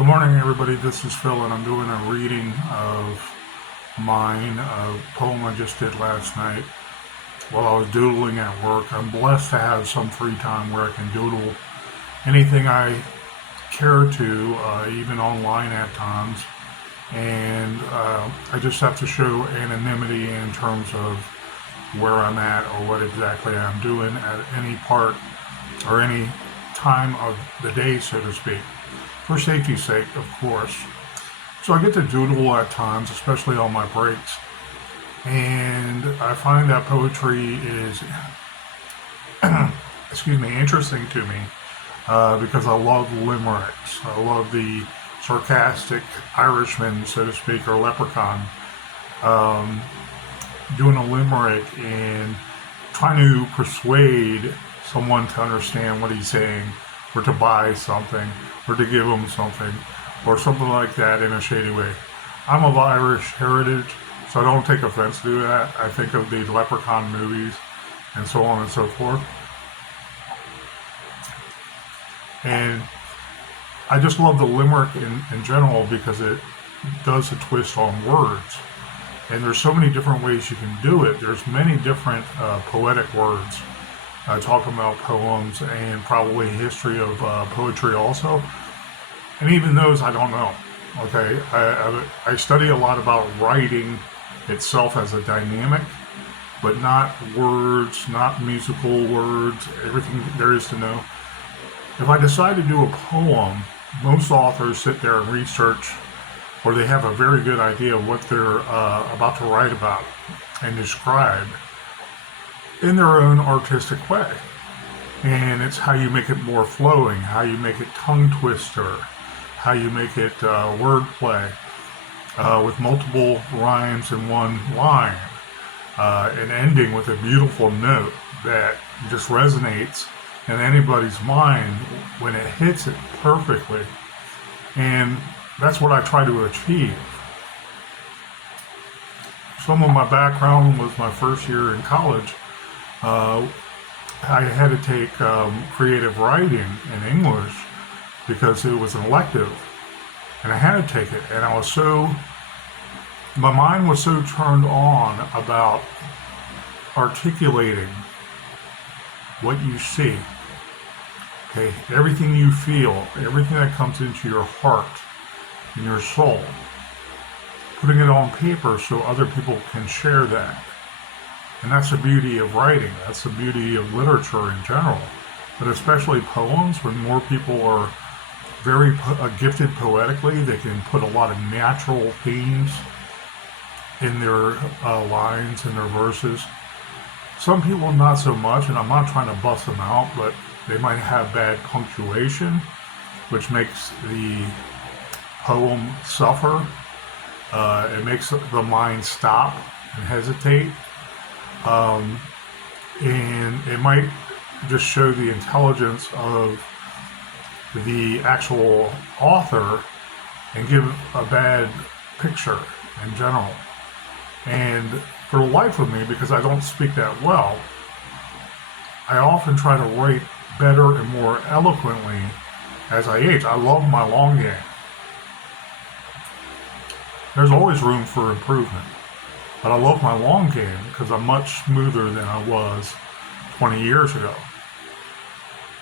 Good morning, everybody. This is Phil, and I'm doing a reading of mine, a poem I just did last night while I was doodling at work. I'm blessed to have some free time where I can doodle anything I care to, even online at times. And I just have to show anonymity in terms of where I'm at or what exactly I'm doing at any part or any time of the day, so to speak. For safety's sake, of course. So I get to doodle at times, especially on my breaks. And I find that poetry is, interesting to me because I love limericks. I love the sarcastic Irishman, so to speak, or leprechaun, doing a limerick and trying to persuade someone to understand what he's saying, or to buy something, or to give them something, or something like that in a shady way. I'm of Irish heritage, so I don't take offense to that. I think of the Leprechaun movies and so on and so forth. And I just love the limerick in general because it does a twist on words. And there's so many different ways you can do it. There's many different poetic words. Talking about poems and probably history of poetry also. And even those I don't know. Okay, I study a lot about writing itself as a dynamic, but not words, not musical words, everything there is to know. If I decide to do a poem, most authors sit there and research, or they have a very good idea of what they're about to write about and describe in their own artistic way. And it's how you make it more flowing, how you make it tongue twister, how you make it wordplay with multiple rhymes in one line, and ending with a beautiful note that just resonates in anybody's mind when it hits it perfectly. And that's what I try to achieve. Some of my background was my first year in college. I had to take creative writing in English because it was an elective, and I had to take it. And my mind was so turned on about articulating what you see. Okay, everything you feel, everything that comes into your heart and your soul, putting it on paper so other people can share that. And that's the beauty of writing. That's the beauty of literature in general. But especially poems, when more people are very gifted poetically, they can put a lot of natural themes in their lines and their verses. Some people not so much, and I'm not trying to bust them out, but they might have bad punctuation, which makes the poem suffer. It makes the mind stop and hesitate. And it might just show the intelligence of the actual author and give a bad picture in general. And for the life of me, because I don't speak that well, I often try to write better and more eloquently as I age. I love my long game. There's always room for improvement. But I love my long game because I'm much smoother than I was 20 years ago.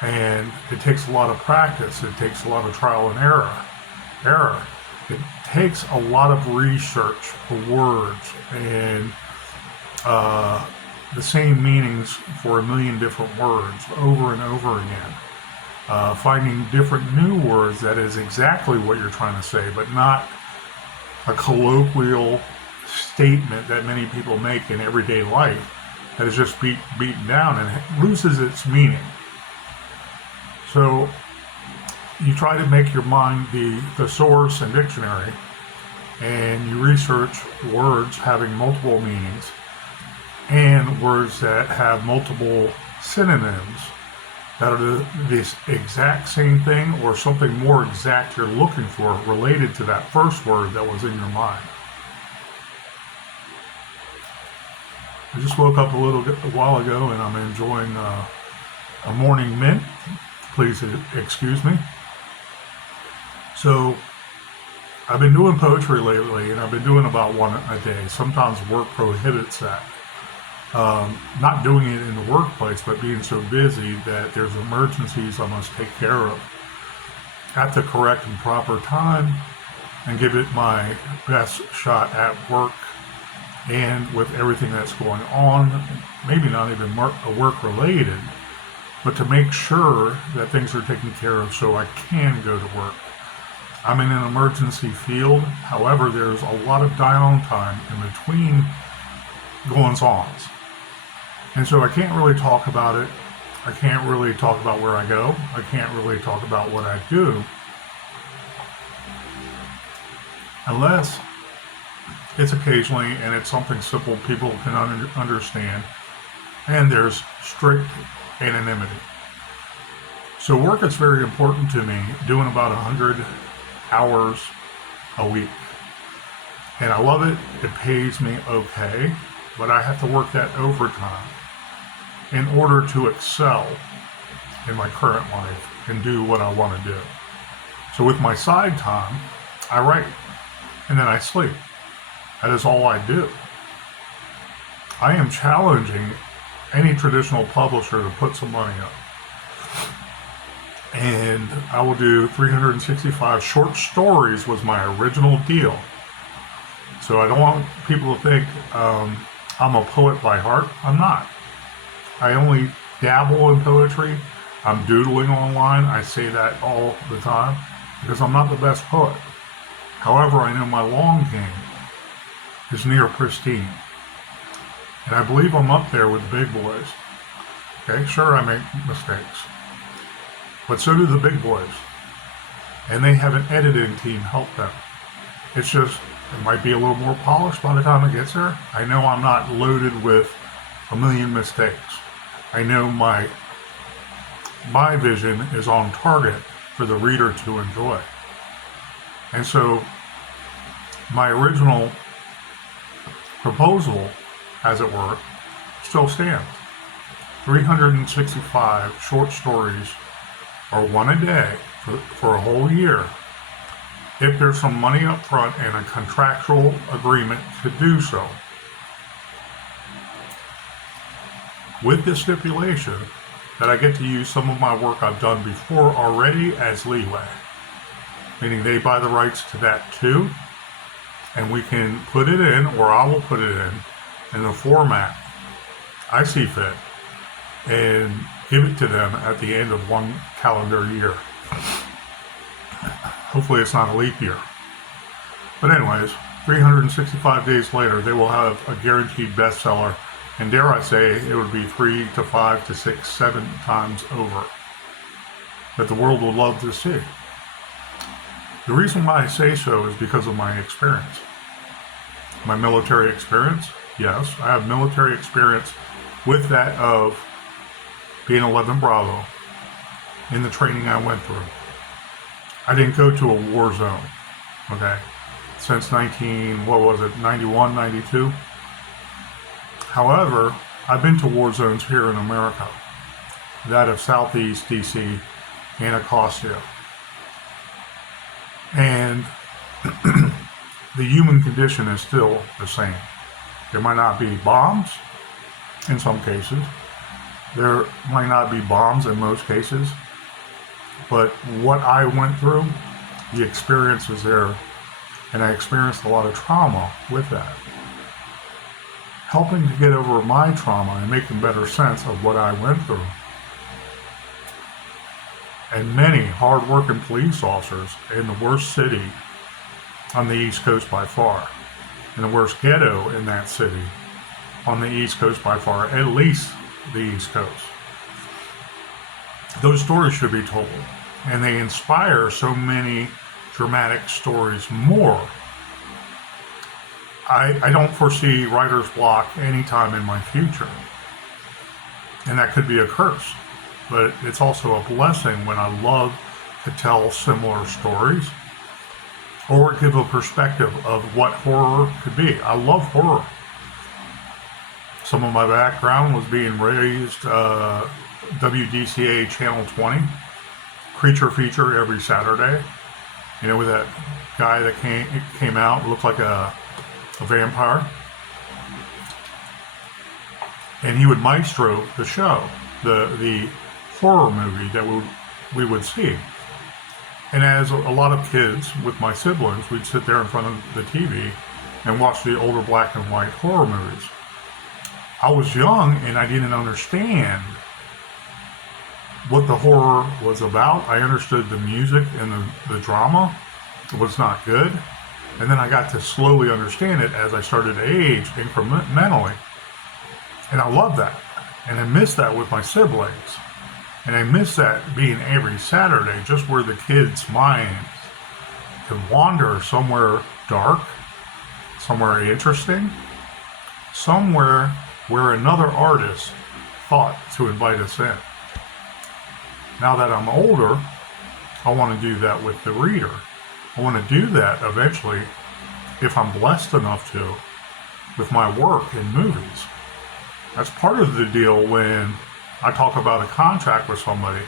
And it takes a lot of practice. It takes a lot of trial and error. It takes a lot of research for words and the same meanings for a million different words over and over again. Finding different new words that is exactly what you're trying to say, but not a colloquial statement that many people make in everyday life that is just beaten down and loses its meaning. So you try to make your mind the thesaurus and dictionary, and you research words having multiple meanings and words that have multiple synonyms that are the exact same thing or something more exact you're looking for related to that first word that was in your mind. I just woke up a while ago and I'm enjoying a morning mint. Please excuse me. So I've been doing poetry lately, and I've been doing about one a day. Sometimes work prohibits that. Not doing it in the workplace, but being so busy that there's emergencies I must take care of at the correct and proper time and give it my best shot at work and with everything that's going on, maybe not even work related, but to make sure that things are taken care of so I can go to work. I'm in an emergency field, however, there's a lot of downtime in between goings-ons. And so I can't really talk about it. I can't really talk about where I go. I can't really talk about what I do unless it's occasionally and it's something simple people can understand, and there's strict anonymity. So work is very important to me, doing about 100 hours a week. And I love it. It pays me okay, but I have to work that overtime in order to excel in my current life and do what I want to do. So with my side time, I write and then I sleep. That is all I do. I am challenging any traditional publisher to put some money up. And I will do 365 short stories was my original deal. So I don't want people to think I'm a poet by heart. I'm not. I only dabble in poetry. I'm doodling online. I say that all the time because I'm not the best poet. However, I know my long game is near pristine. And I believe I'm up there with the big boys. Okay, sure, I make mistakes. But so do the big boys. And they have an editing team help them. It's just, it might be a little more polished by the time it gets there. I know I'm not loaded with a million mistakes. I know my vision is on target for the reader to enjoy. And so my original proposal, as it were, still stands. 365 short stories, or one a day for a whole year, if there's some money up front and a contractual agreement to do so. With the stipulation that I get to use some of my work I've done before already as leeway, meaning they buy the rights to that too, and we can put it in, or I will put it in the format I see fit, and give it to them at the end of one calendar year. Hopefully it's not a leap year. But anyways, 365 days later, they will have a guaranteed bestseller, and dare I say, it would be 3 to 5 to 6, 7 times over, that the world would love to see. The reason why I say so is because of my experience. My military experience, yes, I have military experience with that of being 11 Bravo in the training I went through. I didn't go to a war zone, okay, since 91, 92. However, I've been to war zones here in America, that of Southeast DC, Anacostia. And the human condition is still the same. There might not be bombs in some cases. There might not be bombs in most cases. But what I went through, the experience is there, and I experienced a lot of trauma with that. Helping to get over my trauma and making better sense of what I went through. And many hard-working police officers in the worst city on the East Coast by far, and the worst ghetto in that city on the East Coast by far, at least the East Coast. Those stories should be told, and they inspire so many dramatic stories more. I don't foresee writer's block anytime in my future, and that could be a curse, but it's also a blessing when I love to tell similar stories or give a perspective of what horror could be. I love horror. Some of my background was being raised WDCA Channel 20, Creature Feature every Saturday. You know, with that guy that came out, looked like a vampire, and he would maestro the show, the horror movie that we would see. And as a lot of kids with my siblings, we'd sit there in front of the TV and watch the older black and white horror movies. I was young and I didn't understand what the horror was about. I understood the music and the drama was not good. And then I got to slowly understand it as I started to age incrementally. And I love that. And I miss that with my siblings. And I miss that being every Saturday, just where the kids' minds can wander somewhere dark, somewhere interesting, somewhere where another artist thought to invite us in. Now that I'm older, I want to do that with the reader. I want to do that eventually, if I'm blessed enough to, with my work in movies. That's part of the deal when I talk about a contract with somebody,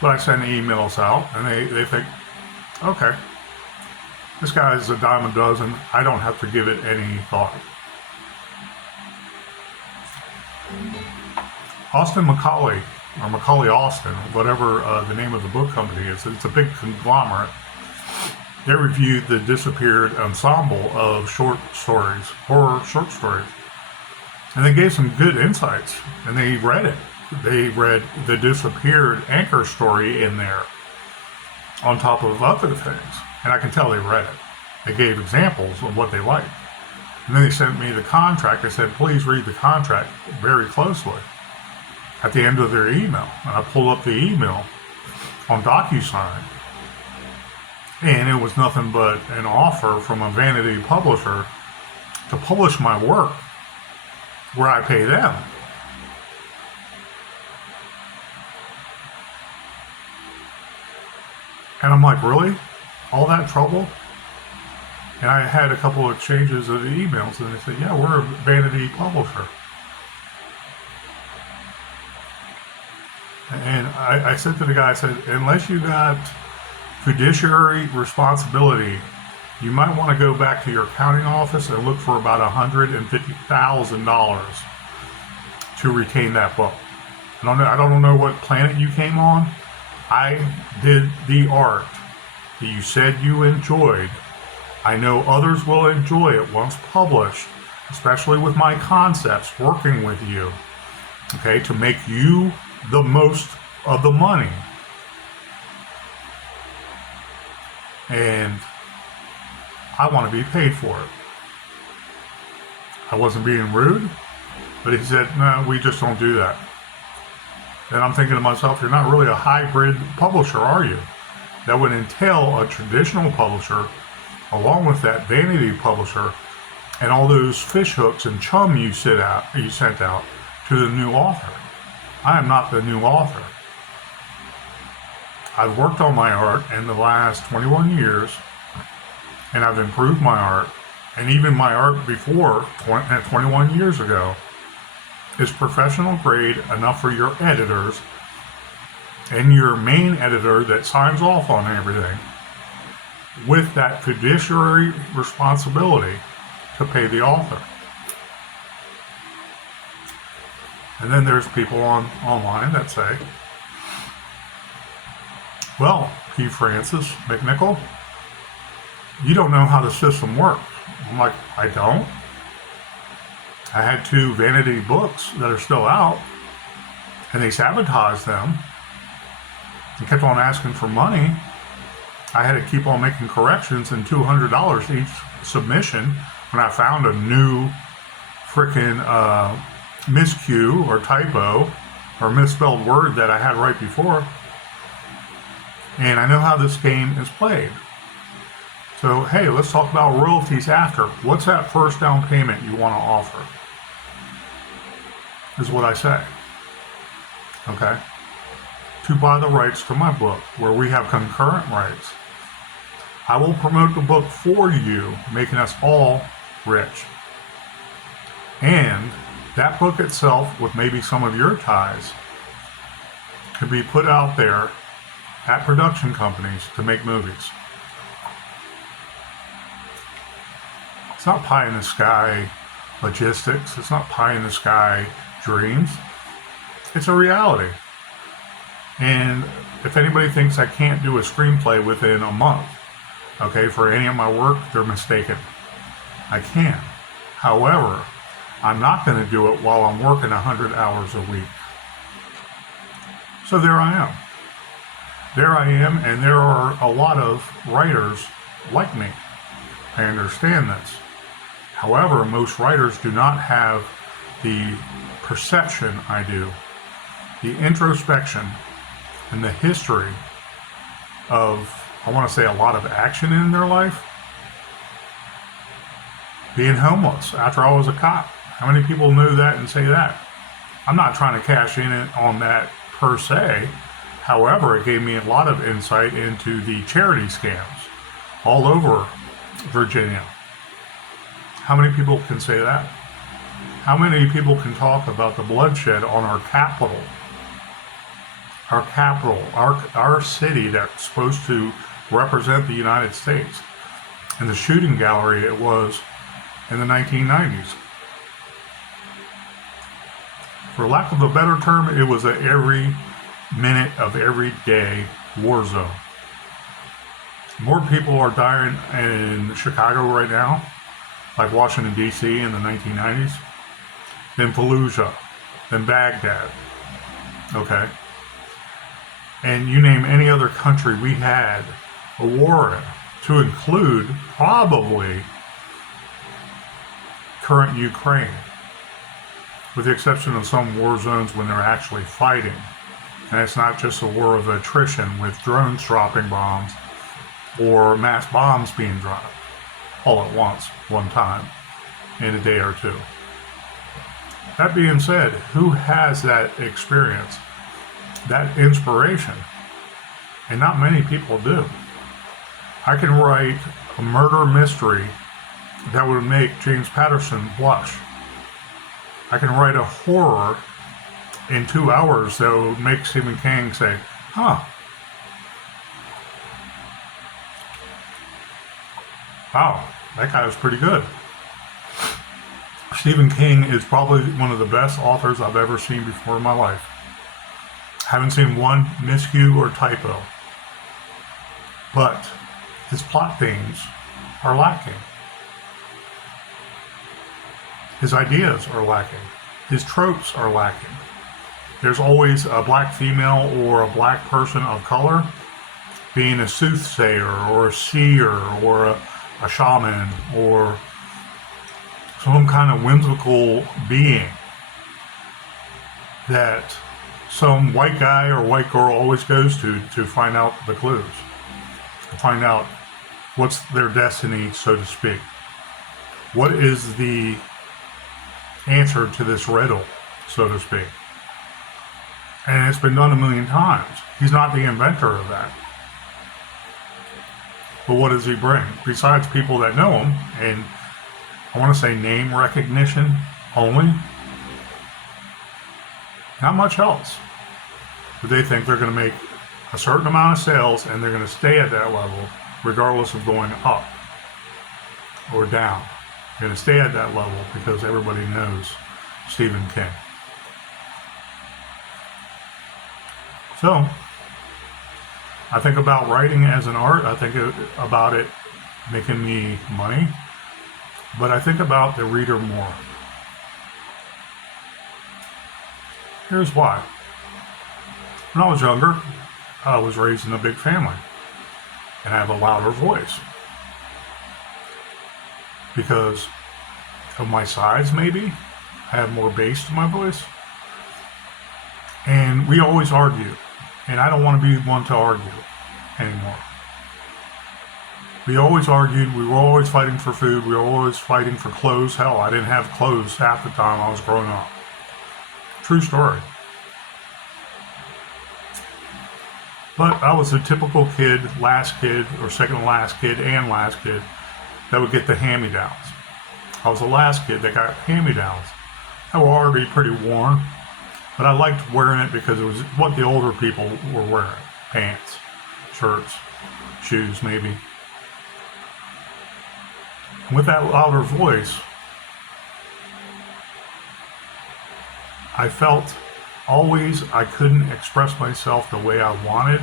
but I send emails out and they think, okay, this guy is a dime a dozen. I don't have to give it any thought. Austin Macaulay, or Macaulay Austin, whatever the name of the book company is, it's a big conglomerate. They reviewed the Disappeared ensemble of short stories, horror short stories. And they gave some good insights, and they read it. They read the Disappeared anchor story in there on top of other things. And I can tell they read it. They gave examples of what they liked. And then they sent me the contract. They said, please read the contract very closely at the end of their email. And I pulled up the email on DocuSign. And it was nothing but an offer from a vanity publisher to publish my work where I pay them. And I'm like, really? All that trouble? And I had a couple of exchanges of emails, and they said, yeah, we're a vanity publisher. And I said to the guy, I said, unless you got fiduciary responsibility, you might want to go back to your accounting office and look for about $150,000 to retain that book. I don't know what planet you came on. I did the art that you said you enjoyed. I know others will enjoy it once published, especially with my concepts working with you, okay, to make you the most of the money. And I want to be paid for it. I wasn't being rude, but he said, no, we just don't do that. And I'm thinking to myself, you're not really a hybrid publisher, are you? That would entail a traditional publisher along with that vanity publisher and all those fish hooks and chum you sent out to the new author. I am not the new author. I've worked on my art in the last 21 years, and I've improved my art, and even my art before 21 years ago is professional grade enough for your editors and your main editor that signs off on everything with that fiduciary responsibility to pay the author. And then there's people online that say, well, P. Francis McNichol, you don't know how the system works. I'm like, I don't. I had 2 vanity books that are still out, and they sabotaged them and kept on asking for money. I had to keep on making corrections and $200 each submission when I found a new frickin' miscue or typo or misspelled word that I had right before. And I know how this game is played. So, hey, let's talk about royalties after. What's that first down payment you want to offer? Is what I say. Okay? To buy the rights to my book, where we have concurrent rights. I will promote the book for you, making us all rich. And that book itself, with maybe some of your ties, could be put out there at production companies to make movies. It's not pie in the sky logistics. It's not pie in the sky dreams. It's a reality. And if anybody thinks I can't do a screenplay within a month, okay, for any of my work, they're mistaken. I can. However, I'm not going to do it while I'm working 100 hours a week. So there I am. There I am, and there are a lot of writers like me. I understand this. However, most writers do not have the perception I do, the introspection, and the history of, I want to say, a lot of action in their life. Being homeless after I was a cop. How many people knew that and say that? I'm not trying to cash in on that per se. However, it gave me a lot of insight into the charity scams all over Virginia. How many people can say that? How many people can talk about the bloodshed on our capital? Our capital, our city that's supposed to represent the United States. And the shooting gallery it was in the 1990s. For lack of a better term, it was every minute of every day war zone. More people are dying in Chicago right now, like Washington, D.C. in the 1990s, than Fallujah, than Baghdad. Okay? And you name any other country we had a war in, to include probably current Ukraine, with the exception of some war zones when they're actually fighting. And it's not just a war of attrition with drones dropping bombs or mass bombs being dropped all at once, one time, in a day or two. That being said, who has that experience, that inspiration? And not many people do. I can write a murder mystery that would make James Patterson blush. I can write a horror in 2 hours that would make Stephen King say, huh, wow, that guy was pretty good. Stephen King is probably one of the best authors I've ever seen before in my life. Haven't seen one miscue or typo. But his plot themes are lacking. His ideas are lacking. His tropes are lacking. There's always a black female or a black person of color being a soothsayer or a seer or a shaman or some kind of whimsical being that some white guy or white girl always goes to find out the clues, to find out what's their destiny, so to speak. What is the answer to this riddle, so to speak? And it's been done a million times. He's not the inventor of that. But what does he bring? Besides people that know him, and I want to say name recognition only, not much else. But they think they're going to make a certain amount of sales and they're going to stay at that level regardless of going up or down. They're going to stay at that level because everybody knows Stephen King. So, I think about writing as an art. I think about it making me money. But I think about the reader more. Here's why. When I was younger, I was raised in a big family. And I have a louder voice. Because of my size, maybe. I have more bass to my voice. And we always argue. And I don't want to be one to argue anymore. We always argued. We were always fighting for food. We were always fighting for clothes. Hell, I didn't have clothes half the time I was growing up. True story. But I was a typical kid, last kid, or second to last kid, and last kid that would get the hand-me-downs. I was the last kid that got hand-me-downs. They were already pretty worn, but I liked wearing it because it was what the older people were wearing. Pants, shirts, shoes, maybe. And with that louder voice, I felt always I couldn't express myself the way I wanted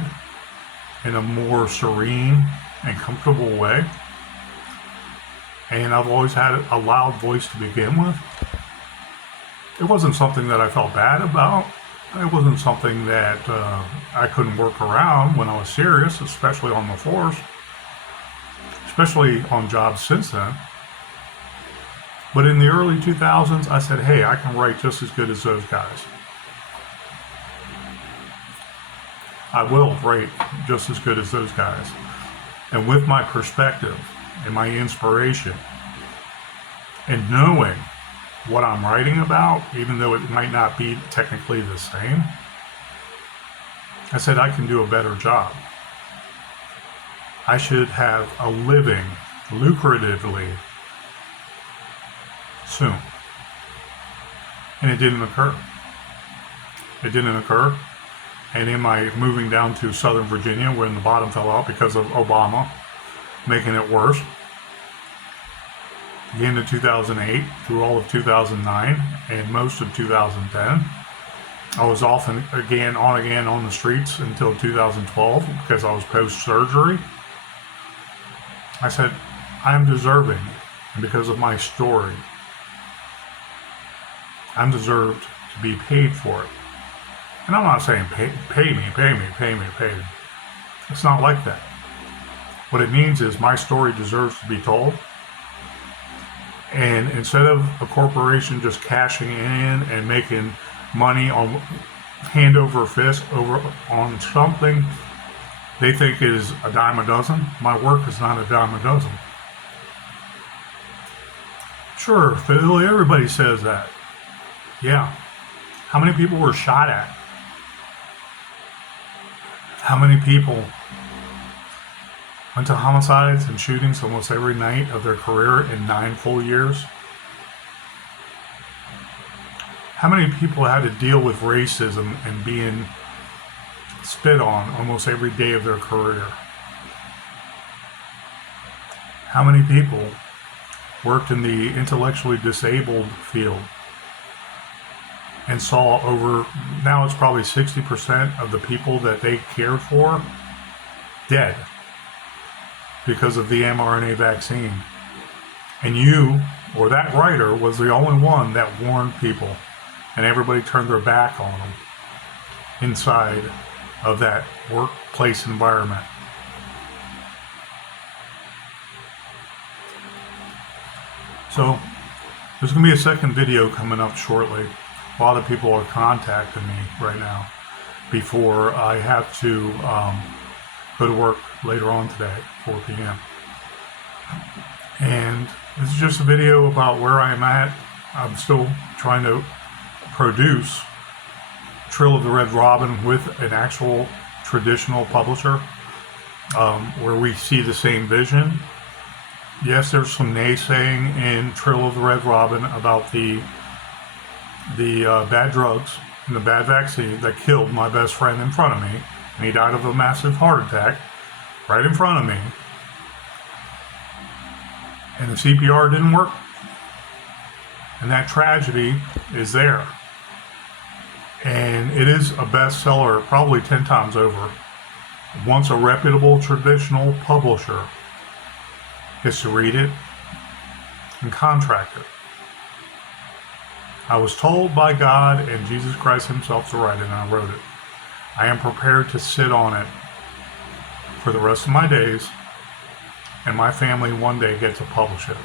in a more serene and comfortable way. And I've always had a loud voice to begin with. It wasn't something that I felt bad about. It wasn't something that I couldn't work around when I was serious, especially on the force, especially on jobs since then. But in the early 2000s, I said, hey, I can write just as good as those guys. I will write just as good as those guys. And with my perspective and my inspiration and knowing what I'm writing about, even though it might not be technically the same, I said I can do a better job. I should have a living lucratively soon. And it didn't occur. It didn't occur. And in my moving down to Southern Virginia, when the bottom fell out because of Obama making it worse, the end of 2008 through all of 2009 and most of 2010, I was off and on on the streets until 2012 because I was post-surgery. I said, I'm deserving, and because of my story, I'm deserved to be paid for it. And I'm not saying pay me. It's not like that. What it means is my story deserves to be told. And instead of a corporation just cashing in and making money on hand over fist over on something they think is a dime a dozen, my work is not a dime a dozen. Sure, Philly, everybody says that. Yeah. How many people were shot at? How many people went to homicides and shootings almost every night of their career in 9 full years? How many people had to deal with racism and being spit on almost every day of their career? How many people worked in the intellectually disabled field and saw over, now it's probably 60% of the people that they cared for dead because of the mRNA vaccine? And you, or that writer, was the only one that warned people, and everybody turned their back on them inside of that workplace environment. So there's going to be a second video coming up shortly. A lot of people are contacting me right now before I have to go to work later on today, 4 p.m. And this is just a video about where I am at. I'm still trying to produce Trill of the Red Robin with an actual traditional publisher, where we see the same vision. Yes, there's some naysaying in Trill of the Red Robin about the bad drugs and the bad vaccine that killed my best friend in front of me, and he died of a massive heart attack right in front of me. And the CPR didn't work. And that tragedy is there. And it is a bestseller probably 10 times over. Once a reputable traditional publisher gets to read it and contract it. I was told by God and Jesus Christ himself to write it, and I wrote it. I am prepared to sit on it for the rest of my days, and my family one day get to publish it.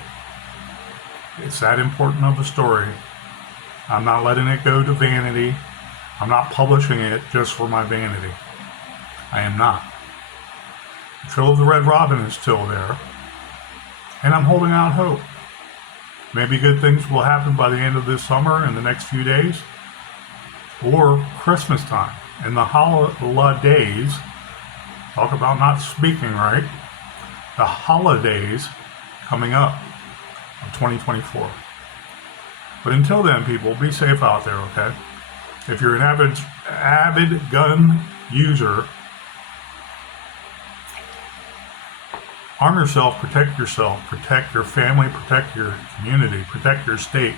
It's that important of a story. I'm not letting it go to vanity. I'm not publishing it just for my vanity. I am not. The Trill of the Red Robin is still there, and I'm holding out hope. Maybe good things will happen by the end of this summer in the next few days, or Christmas time and the holidays. Talk about not speaking right. The holidays coming up of 2024. But until then, people, be safe out there, okay? If you're an avid gun user, Arm yourself, protect your family, protect your community, protect your state,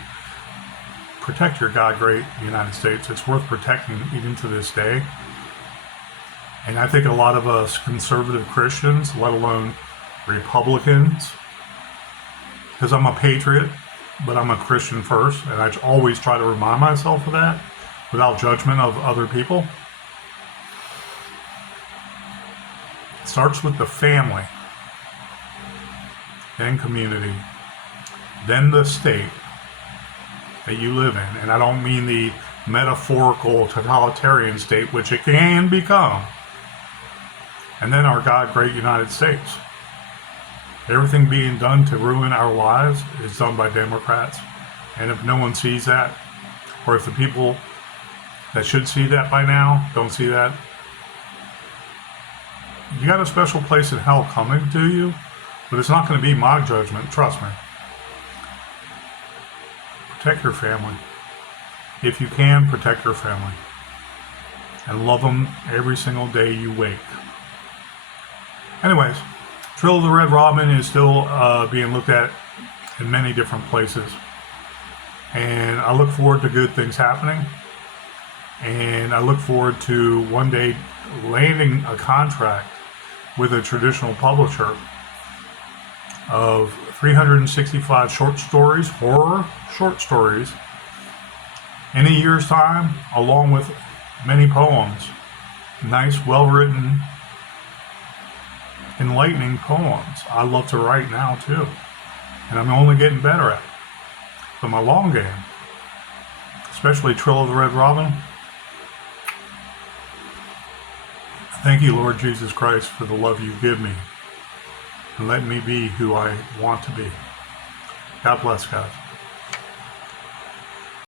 protect your God great United States. It's worth protecting even to this day. And I think a lot of us conservative Christians, let alone Republicans, because I'm a patriot, but I'm a Christian first, and I always try to remind myself of that without judgment of other people. It starts with the family, then community, then the state that you live in. And I don't mean the metaphorical totalitarian state, which it can become. And then our God great United States. Everything being done to ruin our lives is done by Democrats. And if no one sees that, or if the people that should see that by now don't see that, you got a special place in hell coming to you, but it's not going to be my judgment, trust me. Protect your family. If you can, protect your family. And love them every single day you wake. Anyways, Trill of the Red Robin is still being looked at in many different places. And I look forward to good things happening. And I look forward to one day landing a contract with a traditional publisher of 365 short stories, horror short stories, in a year's time, along with many poems. Nice, well-written, enlightening poems. I love to write now too, and I'm only getting better at it. But my long game, especially Trill of the Red Robin, thank you, Lord Jesus Christ, for the love you give me, and let me be who I want to be. God bless, guys.